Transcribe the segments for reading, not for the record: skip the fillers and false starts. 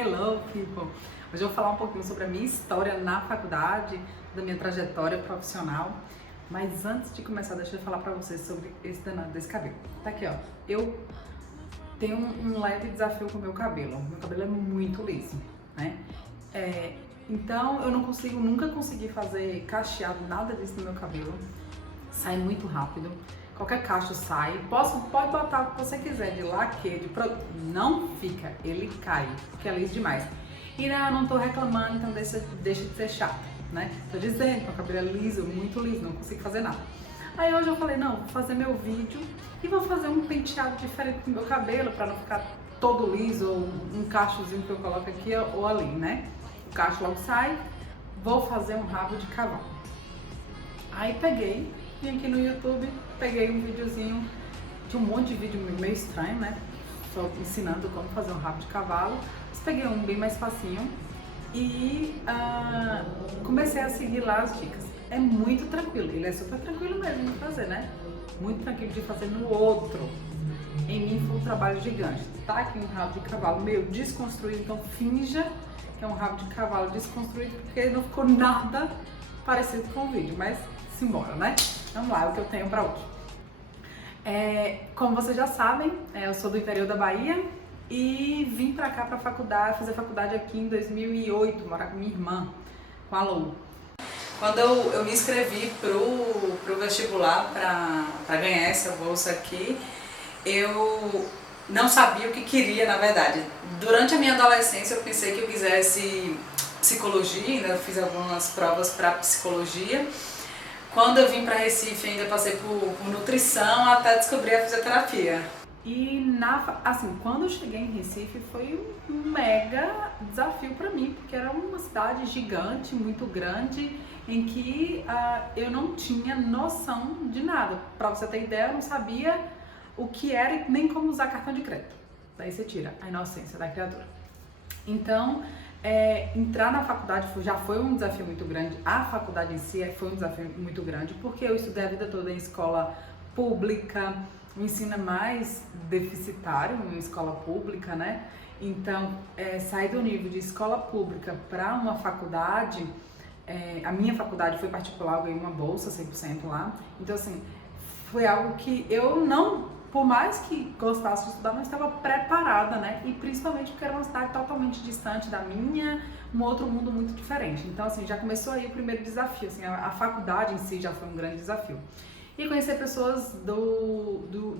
Hello, people! Hoje eu vou falar um pouquinho sobre a minha história na faculdade, da minha trajetória profissional. Mas antes de começar, deixa eu falar pra vocês sobre esse danado desse cabelo. Tá aqui, ó. Eu tenho um leve desafio com o meu cabelo. Meu cabelo é muito liso, né? Então eu nunca consegui fazer cacheado, nada disso no meu cabelo. Sai muito rápido. Qualquer cacho sai. Pode botar o que você quiser de laque, de produto. Não fica, ele cai, porque é liso demais. E não tô reclamando, então deixa de ser chato, né? Tô dizendo que meu cabelo é liso, muito liso, não consigo fazer nada. Aí hoje eu falei, não, vou fazer meu vídeo e vou fazer um penteado diferente no meu cabelo pra não ficar todo liso ou um cachozinho que eu coloco aqui ou ali, né? O cacho logo sai, vou fazer um rabo de cavalo. Aí vim aqui no YouTube, peguei um videozinho, tinha um monte de vídeo meio estranho, né? Só ensinando como fazer um rabo de cavalo. Mas peguei um bem mais facinho e comecei a seguir lá as dicas. É muito tranquilo, ele é super tranquilo mesmo de fazer, né? Muito tranquilo de fazer no outro. Em mim foi um trabalho gigante. Tá aqui um rabo de cavalo meio desconstruído, então finja que é um rabo de cavalo desconstruído, porque não ficou nada parecido com o vídeo, mas simbora, né? Vamos lá, é o que eu tenho pra hoje. Como vocês já sabem, eu sou do interior da Bahia e vim pra cá pra faculdade, fazer faculdade aqui em 2008, morar com minha irmã, com a Lu. Quando eu me inscrevi pro vestibular pra ganhar essa bolsa aqui, eu não sabia o que queria, na verdade. Durante a minha adolescência eu pensei que eu quisesse psicologia, ainda fiz algumas provas para psicologia. Quando eu vim para Recife, ainda passei por nutrição até descobrir a fisioterapia. E quando eu cheguei em Recife foi um mega desafio para mim, porque era uma cidade gigante, muito grande, em que eu não tinha noção de nada. Para você ter ideia, eu não sabia o que era e nem como usar cartão de crédito. Daí você tira a inocência da criatura. Então, entrar na faculdade já foi um desafio muito grande. A faculdade em si foi um desafio muito grande, porque eu estudei a vida toda em escola pública, o ensino é mais deficitário em escola pública, né? Então, sair do nível de escola pública para uma faculdade, a minha faculdade foi particular, eu ganhei uma bolsa 100% lá. Então, assim, foi algo que eu não, por mais que gostasse de estudar, não estava preparada, né? E principalmente porque era uma cidade totalmente distante da minha, um outro mundo muito diferente. Então, assim, já começou aí o primeiro desafio, assim, a faculdade em si já foi um grande desafio. E conhecer pessoas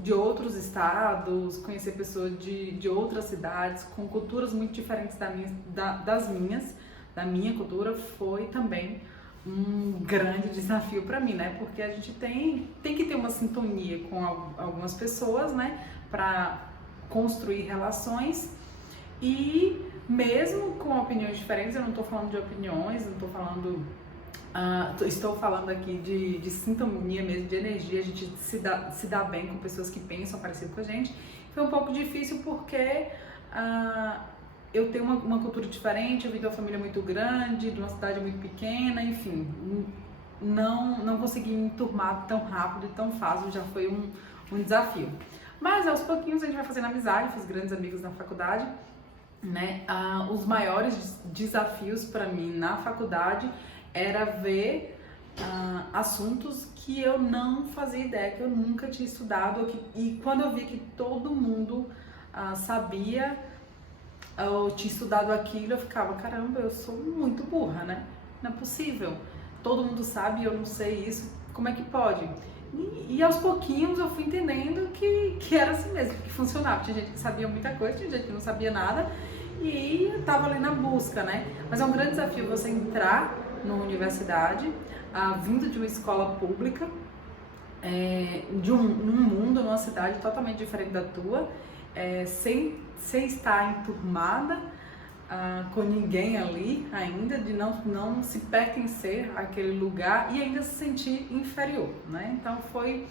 de outros estados, conhecer pessoas de outras cidades, com culturas muito diferentes da minha cultura, foi também um grande desafio para mim, né? Porque a gente tem que ter uma sintonia com algumas pessoas, né? Para construir relações e mesmo com opiniões diferentes, eu não estou falando de opiniões, não estou falando... estou falando aqui de sintonia mesmo, de energia, a gente se dá bem com pessoas que pensam parecido com a gente. Foi um pouco difícil porque eu tenho uma cultura diferente, eu vim de uma família muito grande, de uma cidade muito pequena, enfim, não consegui me enturmar tão rápido e tão fácil, já foi um desafio. Mas aos pouquinhos a gente vai fazendo amizade, fiz grandes amigos na faculdade, né? Os maiores desafios para mim na faculdade era ver assuntos que eu não fazia ideia, que eu nunca tinha estudado, e quando eu vi que todo mundo sabia ou tinha estudado aquilo, eu ficava, caramba, eu sou muito burra, né? Não é possível. Todo mundo sabe e eu não sei isso, como é que pode? E aos pouquinhos eu fui entendendo que era assim mesmo, que funcionava. Tinha gente que sabia muita coisa, tinha gente que não sabia nada e eu tava ali na busca, né? Mas é um grande desafio você entrar numa universidade, vindo de uma escola pública, num mundo, numa cidade totalmente diferente da tua, sem estar enturmada com ninguém ali ainda, de não se pertencer àquele lugar e ainda se sentir inferior, né? Então foi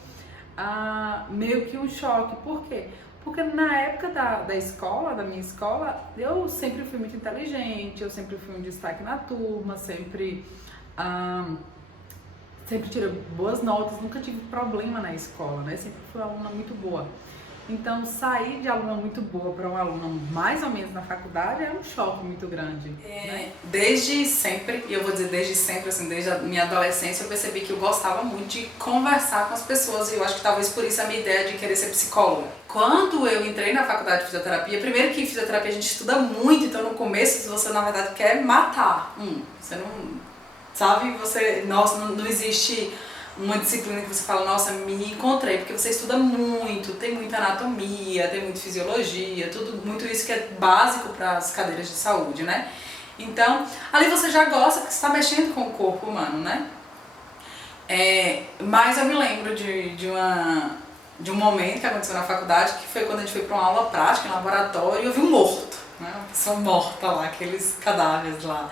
meio que um choque. Por quê? Porque na época da minha escola, eu sempre fui muito inteligente, eu sempre fui um destaque na turma, sempre tirei boas notas, nunca tive problema na escola, né? Sempre fui uma aluna muito boa. Então, sair de aluna muito boa para uma aluna mais ou menos na faculdade é um choque muito grande. Né? Desde sempre, e eu vou dizer desde sempre, assim, desde a minha adolescência, eu percebi que eu gostava muito de conversar com as pessoas, e eu acho que talvez por isso a minha ideia de querer ser psicóloga. Quando eu entrei na faculdade de fisioterapia, primeiro que em fisioterapia a gente estuda muito, então no começo você na verdade quer matar. Você não, sabe, nossa, não existe uma disciplina que você fala, nossa, me encontrei, porque você estuda muito, tem muita anatomia, tem muita fisiologia, tudo, muito isso que é básico para as cadeiras de saúde, né? Então, ali você já gosta que você está mexendo com o corpo humano, né? Mas eu me lembro de um momento que aconteceu na faculdade, que foi quando a gente foi para uma aula prática, em laboratório, e eu vi um morto, né? Uma pessoa morta lá, aqueles cadáveres lá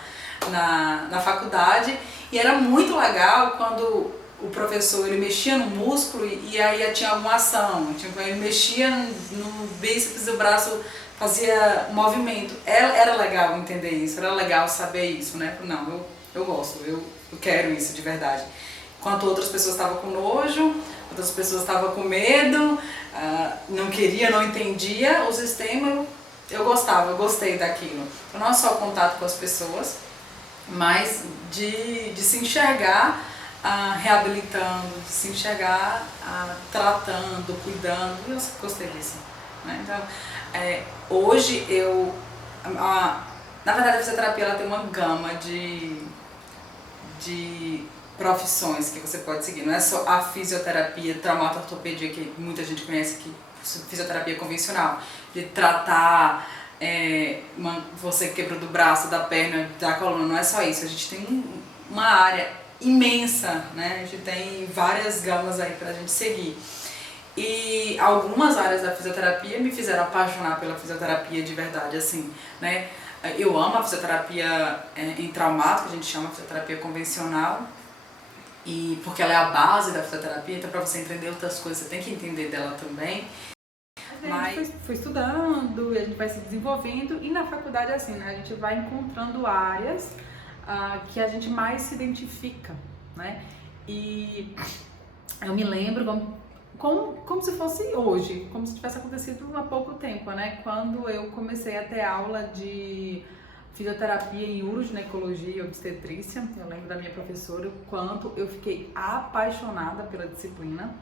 na faculdade, e era muito legal quando o professor ele mexia no músculo e aí tinha alguma ação, tipo, ele mexia no bíceps, o braço fazia movimento. Era legal entender isso, era legal saber isso, né? Não, eu gosto, eu quero isso de verdade. Enquanto outras pessoas estavam com nojo, outras pessoas estavam com medo, não queria, não entendia o sistema, eu gostava, eu gostei daquilo. Então, não é só o contato com as pessoas, mas de se enxergar reabilitando, se enxergar tratando, cuidando, e eu gostei disso. Né? Então, hoje na verdade a fisioterapia ela tem uma gama de profissões que você pode seguir, não é só a fisioterapia, traumato-ortopedia, que muita gente conhece aqui, fisioterapia convencional, de tratar você que quebrou do braço, da perna, da coluna, não é só isso, a gente tem uma área imensa, né? A gente tem várias gamas aí pra gente seguir. E algumas áreas da fisioterapia me fizeram apaixonar pela fisioterapia de verdade, assim, né? Eu amo a fisioterapia em traumato, que a gente chama de fisioterapia convencional, e porque ela é a base da fisioterapia, então para você entender outras coisas, você tem que entender dela também. A gente foi estudando, a gente vai se desenvolvendo, e na faculdade é assim, né? A gente vai encontrando áreas que a gente mais se identifica, né? E eu me lembro como se fosse hoje, como se tivesse acontecido há pouco tempo, né? Quando eu comecei a ter aula de fisioterapia em uroginecologia e obstetrícia, eu lembro da minha professora, o quanto eu fiquei apaixonada pela disciplina,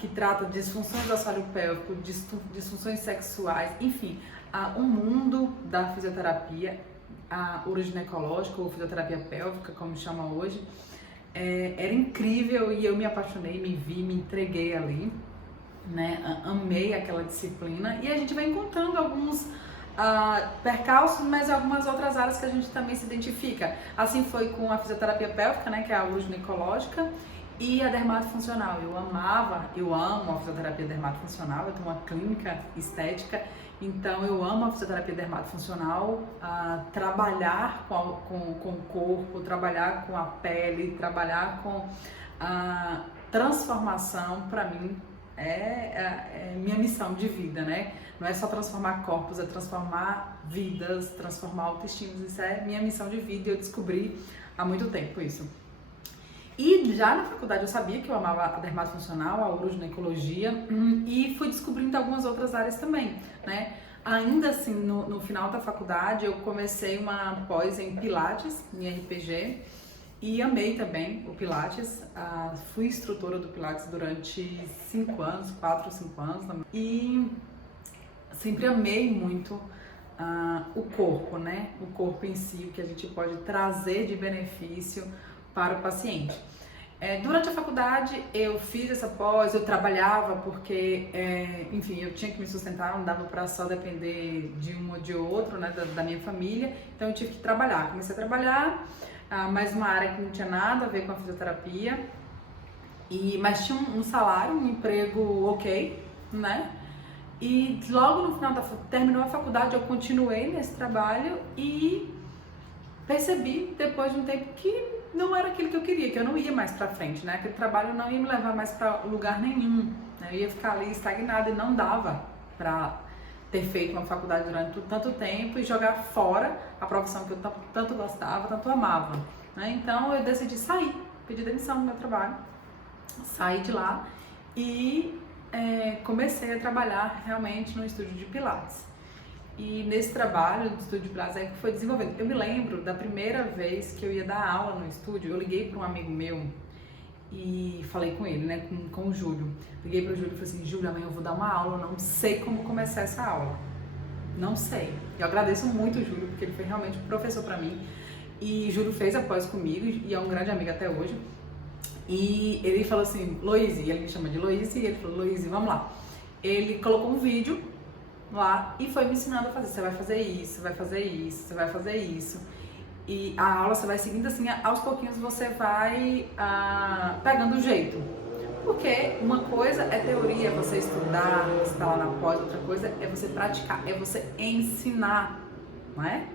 que trata de disfunções do assoalho pélvico, disfunções sexuais, enfim, o mundo da fisioterapia, a uroginecológica ou fisioterapia pélvica, como chama hoje, era incrível e eu me apaixonei, me vi, me entreguei ali, né? Amei aquela disciplina e a gente vai encontrando alguns percalços, mas algumas outras áreas que a gente também se identifica. Assim foi com a fisioterapia pélvica, né? Que é a uroginecológica, e a dermatofuncional. Eu amo a fisioterapia dermatofuncional, eu tenho uma clínica estética, então eu amo a fisioterapia dermatofuncional, trabalhar com o corpo, trabalhar com a pele, trabalhar com a transformação, para mim é minha missão de vida, né? Não é só transformar corpos, é transformar vidas, transformar autoestima, isso é minha missão de vida e eu descobri há muito tempo isso. E já na faculdade eu sabia que eu amava a dermatofuncional, a uroginecologia, e fui descobrindo algumas outras áreas também, né? Ainda assim, no final da faculdade, eu comecei uma pós em Pilates, em RPG, e amei também o Pilates. Fui instrutora do Pilates durante 5 anos, 4 ou 5 anos, e sempre amei muito o corpo, né? O corpo em si, o que a gente pode trazer de benefício para o paciente. Durante a faculdade eu fiz essa pós, eu trabalhava porque, enfim, eu tinha que me sustentar, não dava para só depender de um ou de outro, né, da minha família, então eu tive que trabalhar. Comecei a trabalhar, mais uma área que não tinha nada a ver com a fisioterapia, mas tinha um salário, um emprego ok, né? E logo no final terminou a faculdade, eu continuei nesse trabalho e percebi depois de um tempo que não era aquilo que eu queria, que eu não ia mais pra frente, né? Aquele trabalho não ia me levar mais pra lugar nenhum, né? Eu ia ficar ali estagnada e não dava pra ter feito uma faculdade durante tanto tempo e jogar fora a profissão que eu tanto gostava, tanto amava, né? Então eu decidi sair, pedir demissão do meu trabalho, saí de lá e comecei a trabalhar realmente no estúdio de Pilates. E nesse trabalho do estúdio de Pilates é que foi desenvolvendo. Eu me lembro da primeira vez que eu ia dar aula no estúdio, eu liguei para um amigo meu e falei com ele, né, com o Júlio. Liguei para o Júlio e falei assim: Júlio, amanhã eu vou dar uma aula, eu não sei como começar essa aula. Não sei. Eu agradeço muito o Júlio, porque ele foi realmente um professor para mim. E Júlio fez a pós comigo e é um grande amigo até hoje. E ele falou assim: Loise, ele me chama de Loise, e ele falou: Loise, vamos lá. Ele colocou um vídeo lá e foi me ensinando a fazer. Você vai fazer isso, vai fazer isso, você vai fazer isso. E a aula você vai seguindo assim, aos pouquinhos você vai pegando o jeito. Porque uma coisa é teoria, você estudar, você tá lá na pós, outra coisa é você praticar, é você ensinar, não é?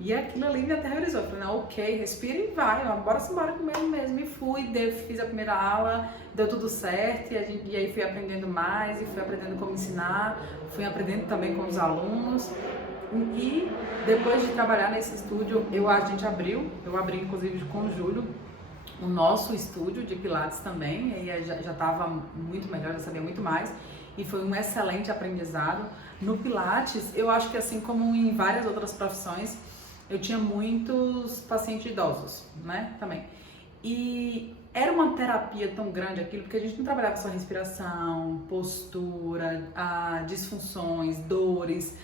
E aquilo ali me aterrorizou. Eu falei: não, ok, respira e vai, ó, bora comigo mesmo. E fui, fiz a primeira aula, deu tudo certo, e aí fui aprendendo mais, e fui aprendendo como ensinar, fui aprendendo também com os alunos. E depois de trabalhar nesse estúdio, eu abri inclusive com o Júlio, o nosso estúdio de Pilates também, e aí já estava muito melhor, já sabia muito mais, e foi um excelente aprendizado. No Pilates, eu acho que assim como em várias outras profissões, eu tinha muitos pacientes idosos, né, também. E era uma terapia tão grande aquilo, porque a gente não trabalhava só respiração, postura, disfunções, dores,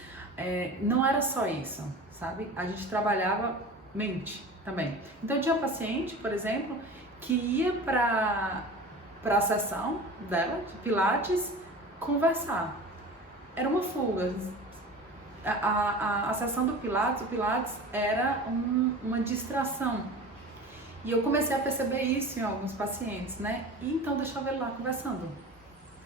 não era só isso, sabe? A gente trabalhava mente também. Então tinha paciente, por exemplo, que ia para a sessão dela de Pilates conversar. Era uma fuga. A sessão do Pilates, o Pilates era uma distração. E eu comecei a perceber isso em alguns pacientes, né? E então deixava ele lá conversando.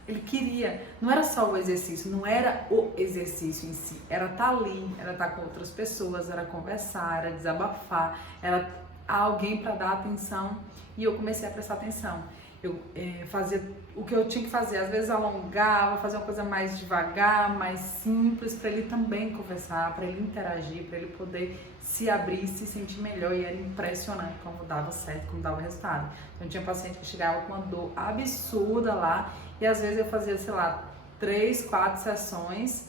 Ele queria, não era só o exercício, não era o exercício em si, era estar ali, era estar com outras pessoas, era conversar, era desabafar, era alguém para dar atenção. E eu comecei a prestar atenção. Eu fazia o que eu tinha que fazer, às vezes alongava, fazia uma coisa mais devagar, mais simples, para ele também conversar, para ele interagir, para ele poder se abrir, se sentir melhor. E era impressionante como dava certo, como dava resultado. Então tinha paciente que chegava com uma dor absurda lá, e às vezes eu fazia, sei lá, 3, 4 sessões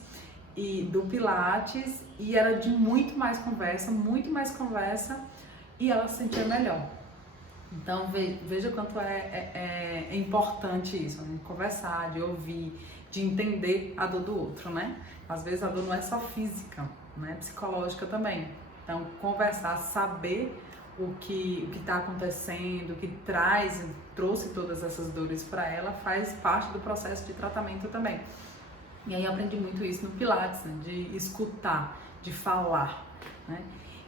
do Pilates, e era de muito mais conversa, e ela se sentia melhor. Então veja quanto é importante isso, né? Conversar, de ouvir, de entender a dor do outro, né? Às vezes a dor não é só física, né? É psicológica também. Então conversar, saber o que está acontecendo, o que trouxe todas essas dores para ela, faz parte do processo de tratamento também. E aí eu aprendi muito isso no Pilates, né? De escutar, de falar, né?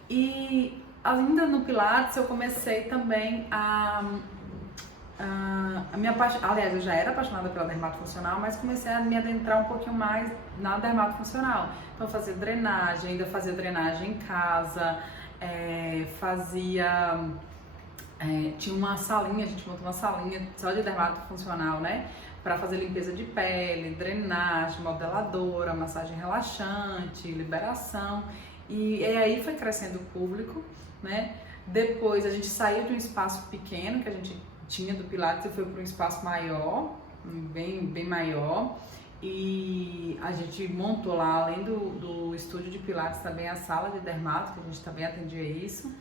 E ainda no Pilates eu comecei também a minha apaixonar. Aliás, eu já era apaixonada pela dermatofuncional, mas comecei a me adentrar um pouquinho mais na dermatofuncional. Então eu fazia drenagem, ainda fazia drenagem em casa, tinha uma salinha, a gente montou uma salinha só de dermatofuncional, né? Para fazer limpeza de pele, drenagem, modeladora, massagem relaxante, liberação. E aí foi crescendo o público, né? Depois a gente saiu de um espaço pequeno que a gente tinha do Pilates e foi para um espaço maior, bem maior. E a gente montou lá, além do estúdio de Pilates, também a sala de dermato, que a gente também atendia isso.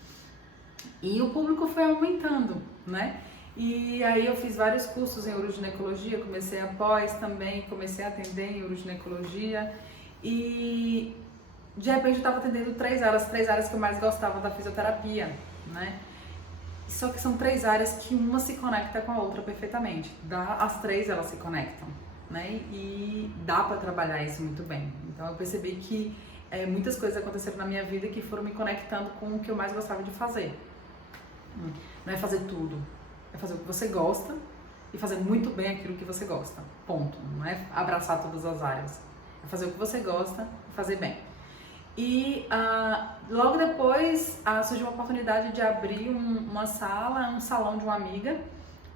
E o público foi aumentando, né? E aí eu fiz vários cursos em uroginecologia, comecei após também, comecei a atender em uroginecologia. E de repente eu estava atendendo 3 áreas que eu mais gostava da fisioterapia, né? Só que são 3 áreas que uma se conecta com a outra perfeitamente. As 3 elas se conectam, né? E dá para trabalhar isso muito bem. Então eu percebi que muitas coisas aconteceram na minha vida que foram me conectando com o que eu mais gostava de fazer. Não é fazer tudo, é fazer o que você gosta e fazer muito bem aquilo que você gosta. Ponto. Não é abraçar todas as áreas. É fazer o que você gosta e fazer bem. E logo depois surgiu a oportunidade de abrir um salão de uma amiga,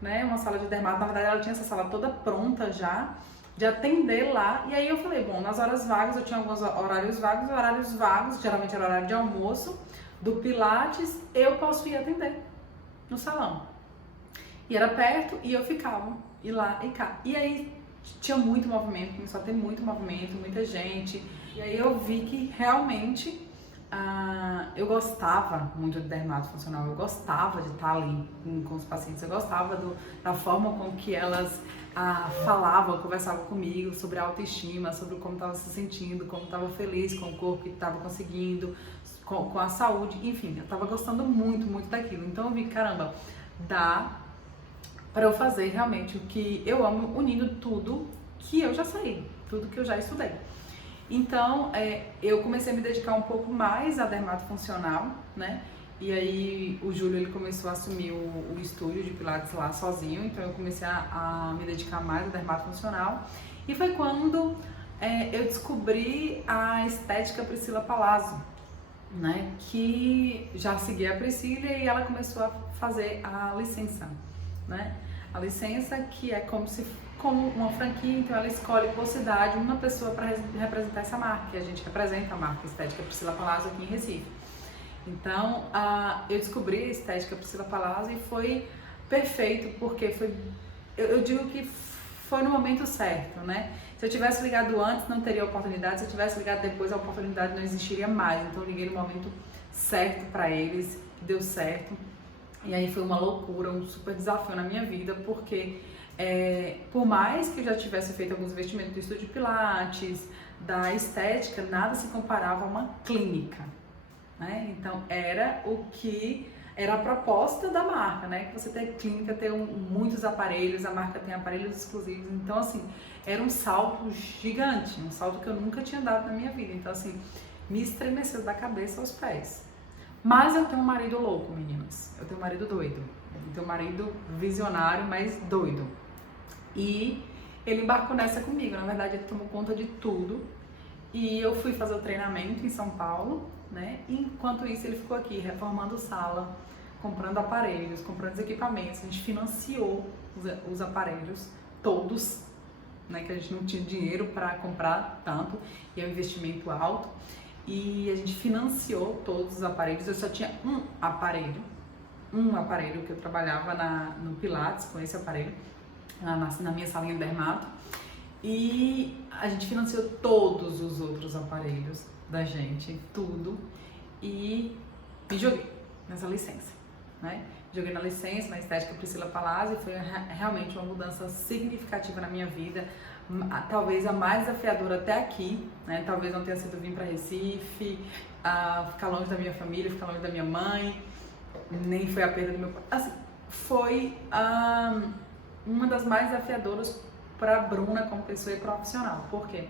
né? Uma sala de dermato. Na verdade, ela tinha essa sala toda pronta já, de atender lá. E aí eu falei, bom, nas horas vagas, eu tinha alguns horários vagos, geralmente era horário de almoço, do Pilates, eu posso ir atender no salão. E era perto e eu ficava, e lá e cá. E aí tinha muito movimento, começou a ter muito movimento, muita gente. E aí eu vi que realmente eu gostava muito de dermato funcional, eu gostava de estar ali com os pacientes, eu gostava da forma com que elas falavam, conversavam comigo sobre a autoestima, sobre como estava se sentindo, como estava feliz com o corpo que estava conseguindo, com a saúde, enfim, eu estava gostando muito, muito daquilo. Então eu vi, caramba, dá para eu fazer realmente o que eu amo, unindo tudo que eu já sei, tudo que eu já estudei. Então, eu comecei a me dedicar um pouco mais à dermato funcional, né? E aí o Júlio ele começou a assumir o estúdio de Pilates lá sozinho, então eu comecei a me dedicar mais à dermato funcional. E foi quando eu descobri a estética Priscila Palazzo, né? Que já seguia a Priscila e ela começou a fazer a licença, né? A licença que é como uma franquia, então ela escolhe por cidade uma pessoa para representar essa marca, e a gente representa a marca Estética Priscila Palazzo aqui em Recife. Então, eu descobri a Estética Priscila Palazzo e foi perfeito, porque eu digo que foi no momento certo, né? Se eu tivesse ligado antes, não teria oportunidade, se eu tivesse ligado depois, a oportunidade não existiria mais. Então, eu liguei no momento certo para eles, deu certo. E aí foi uma loucura, um super desafio na minha vida, porque por mais que eu já tivesse feito alguns investimentos do estúdio de Pilates, da estética, nada se comparava a uma clínica, né? Então era a proposta da marca, né? Que você tem clínica, tem muitos aparelhos, a marca tem aparelhos exclusivos, então assim, era um salto gigante, um salto que eu nunca tinha dado na minha vida, então assim, me estremeceu da cabeça aos pés. Mas eu tenho um marido louco, meninas. Eu tenho um marido doido. Eu tenho um marido visionário, mas doido. E ele embarcou nessa comigo. Na verdade, ele tomou conta de tudo. E eu fui fazer o treinamento em São Paulo, né? E enquanto isso, ele ficou aqui reformando sala, comprando aparelhos, comprando os equipamentos. A gente financiou os aparelhos todos, né? Que a gente não tinha dinheiro para comprar tanto. E é um investimento alto. E a gente financiou todos os aparelhos. Eu só tinha um aparelho que eu trabalhava no Pilates com esse aparelho, na minha salinha de dermato, e a gente financiou todos os outros aparelhos da gente, tudo, e me joguei nessa licença, né? Joguei na licença, na Estética Priscila Palazzo, e foi realmente uma mudança significativa na minha vida, talvez a mais desafiadora até aqui, né? Talvez não tenha sido vir para Recife, ficar longe da minha família, ficar longe da minha mãe, nem foi a perda do meu pai. Assim, foi uma das mais desafiadoras para a Bruna como pessoa e profissional. Por quê?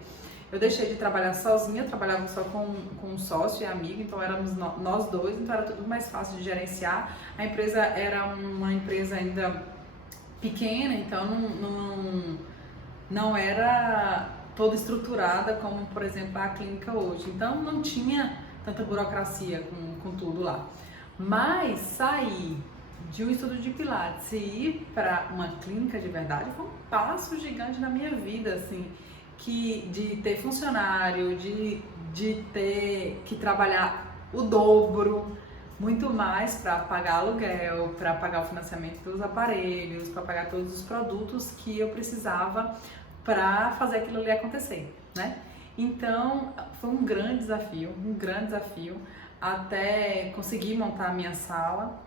Eu deixei de trabalhar sozinha, eu trabalhava só com um sócio e amigo, então éramos nós dois, então era tudo mais fácil de gerenciar. A empresa era uma empresa ainda pequena, então não era toda estruturada como, por exemplo, a clínica hoje. Então não tinha tanta burocracia com tudo lá. Mas sair de um estudo de Pilates e ir para uma clínica de verdade foi um passo gigante na minha vida, assim, de ter funcionário, de ter que trabalhar o dobro, muito mais para pagar aluguel, para pagar o financiamento dos aparelhos, para pagar todos os produtos que eu precisava para fazer aquilo ali acontecer, né? Então foi um grande desafio até conseguir montar a minha sala.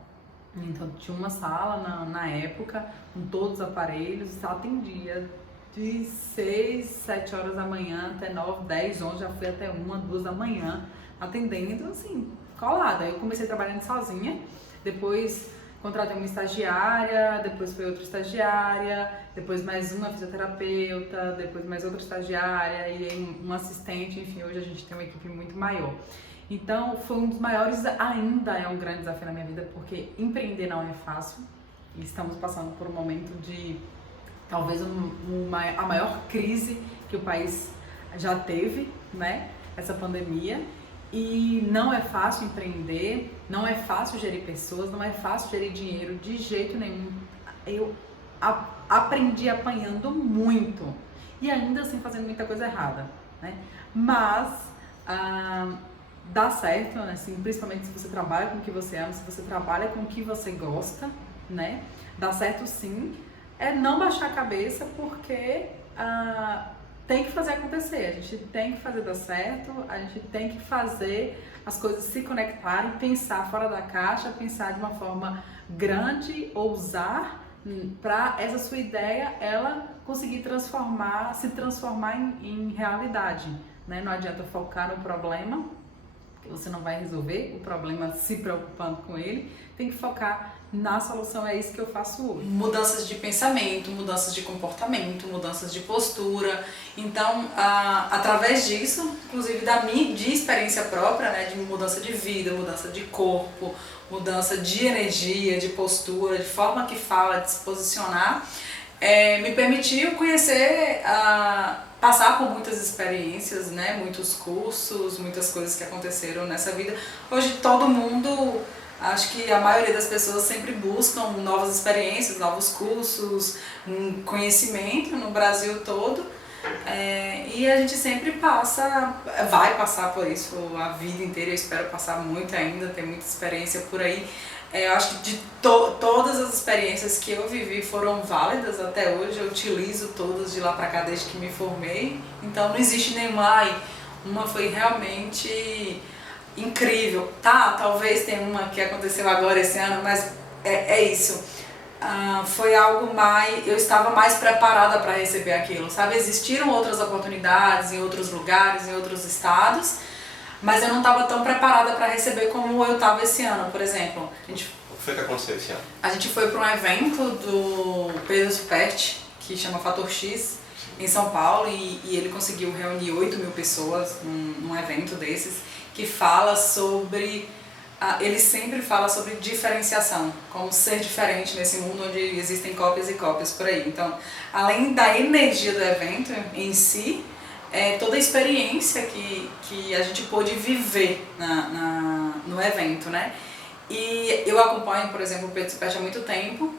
Então tinha uma sala na época com todos os aparelhos, atendia de 6, 7 horas da manhã até 9, 10, 11, já fui até 1, 2 da manhã atendendo, assim, colada. Eu comecei trabalhando sozinha, depois contratei uma estagiária, depois foi outra estagiária, depois mais uma fisioterapeuta, depois mais outra estagiária e um assistente, enfim, hoje a gente tem uma equipe muito maior. Então foi um dos maiores, ainda é um grande desafio na minha vida, porque empreender não é fácil. E estamos passando por um momento de talvez a maior crise que o país já teve, né? Essa pandemia. E não é fácil empreender, não é fácil gerir pessoas, não é fácil gerir dinheiro de jeito nenhum. Eu aprendi apanhando muito e ainda assim fazendo muita coisa errada, né? Mas dá certo, né? Assim, principalmente se você trabalha com o que você ama, se você trabalha com o que você gosta, né? Dá certo sim. É não baixar a cabeça, porque tem que fazer acontecer, a gente tem que fazer dar certo, a gente tem que fazer as coisas se conectarem, pensar fora da caixa, pensar de uma forma grande, ousar, para essa sua ideia ela conseguir se transformar em realidade, né? Não adianta focar no problema, que você não vai resolver o problema se preocupando com ele, tem que focar na solução. É isso que eu faço hoje. Mudanças de pensamento, mudanças de comportamento, mudanças de postura. Então, através disso, inclusive de experiência própria, né, de mudança de vida, mudança de corpo, mudança de energia, de postura, de forma que fala, de se posicionar, me permitiu conhecer, passar por muitas experiências, né, muitos cursos, muitas coisas que aconteceram nessa vida. Hoje todo mundo, acho que a maioria das pessoas sempre buscam novas experiências, novos cursos, conhecimento no Brasil todo. E a gente sempre vai passar por isso a vida inteira. Eu espero passar muito ainda, ter muita experiência por aí. Eu acho que de todas as experiências que eu vivi foram válidas até hoje. Eu utilizo todas de lá pra cá desde que me formei. Então não existe nenhuma, uma foi realmente incrível. Talvez tenha uma que aconteceu agora esse ano, mas é isso. Foi algo eu estava mais preparada para receber aquilo, sabe? Existiram outras oportunidades em outros lugares, em outros estados, mas eu não estava tão preparada para receber como eu estava esse ano, por exemplo. O que foi que aconteceu esse ano? A gente foi para um evento do Pedro Superti, que chama Fator X, em São Paulo, e ele conseguiu reunir 8.000 pessoas num evento desses, que fala sobre... Ele sempre fala sobre diferenciação, como ser diferente nesse mundo onde existem cópias e cópias por aí. Então, além da energia do evento em si, toda a experiência que a gente pôde viver no evento, né? E eu acompanho, por exemplo, o Pedro Superti há muito tempo,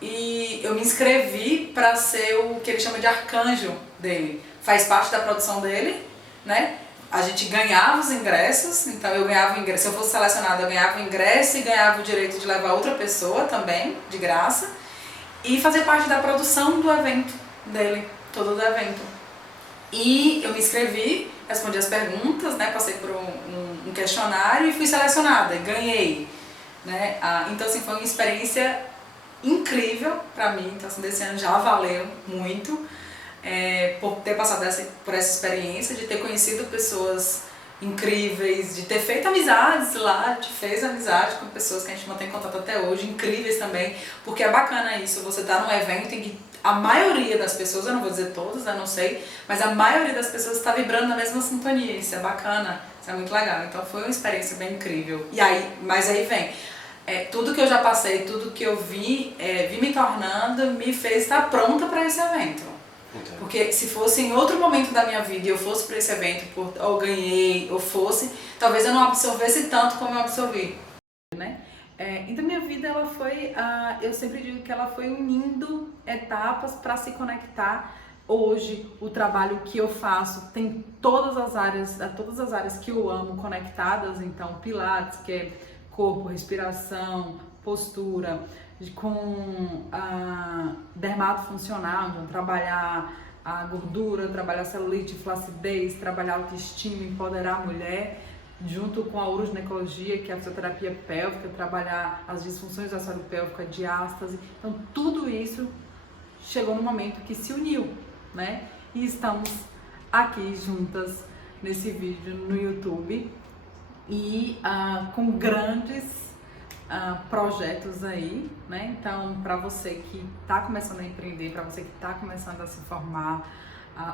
e eu me inscrevi para ser o que ele chama de arcanjo dele. Faz parte da produção dele, né? A gente ganhava os ingressos, então eu ganhava o ingresso, se eu fosse selecionada eu ganhava o ingresso e ganhava o direito de levar outra pessoa também, de graça, e fazer parte da produção do evento dele, todo do evento. E eu me inscrevi, respondi as perguntas, né, passei por um questionário e fui selecionada, e ganhei, né? Então assim, foi uma experiência incrível pra mim, então assim, desse ano já valeu muito. Por ter passado por essa experiência, de ter conhecido pessoas incríveis, de ter feito amizades lá, a gente fez amizade com pessoas que a gente mantém contato até hoje, incríveis também, porque é bacana isso, você tá num evento em que a maioria das pessoas, eu não vou dizer todas, eu não sei, mas a maioria das pessoas está vibrando na mesma sintonia, isso é bacana, isso é muito legal, então foi uma experiência bem incrível. Mas aí vem, tudo que eu já passei, tudo que eu vi me tornando, me fez estar pronta para esse evento. Porque se fosse em outro momento da minha vida e eu fosse para esse evento, ou ganhei, ou talvez eu não absorvesse tanto como eu absorvi. Né? Então minha vida, ela foi, eu sempre digo que ela foi unindo etapas para se conectar. Hoje o trabalho que eu faço tem todas as áreas que eu amo conectadas, então Pilates, que é corpo, respiração, postura, com dermatofuncional, então trabalhar a gordura, trabalhar celulite, flacidez, trabalhar autoestima, empoderar a mulher, junto com a uroginecologia, que é a fisioterapia pélvica, trabalhar as disfunções da saúde pélvica, diástase. Então tudo isso chegou no momento que se uniu, né? E estamos aqui juntas nesse vídeo no YouTube e com grandes projetos aí, né? Então, para você que está começando a empreender, para você que está começando a se formar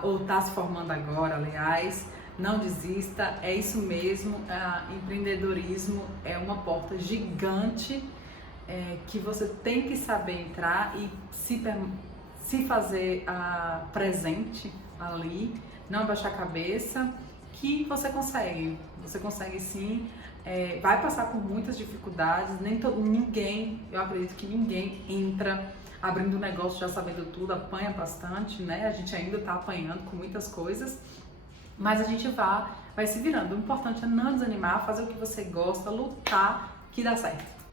ou está se formando agora, aliás, não desista, é isso mesmo. Empreendedorismo é uma porta gigante que você tem que saber entrar e se fazer presente ali, não abaixar a cabeça, que você consegue sim. Vai passar por muitas dificuldades, eu acredito que ninguém entra abrindo um negócio já sabendo tudo, apanha bastante, né? A gente ainda tá apanhando com muitas coisas, mas a gente vai se virando. O importante é não desanimar, fazer o que você gosta, lutar, que dá certo.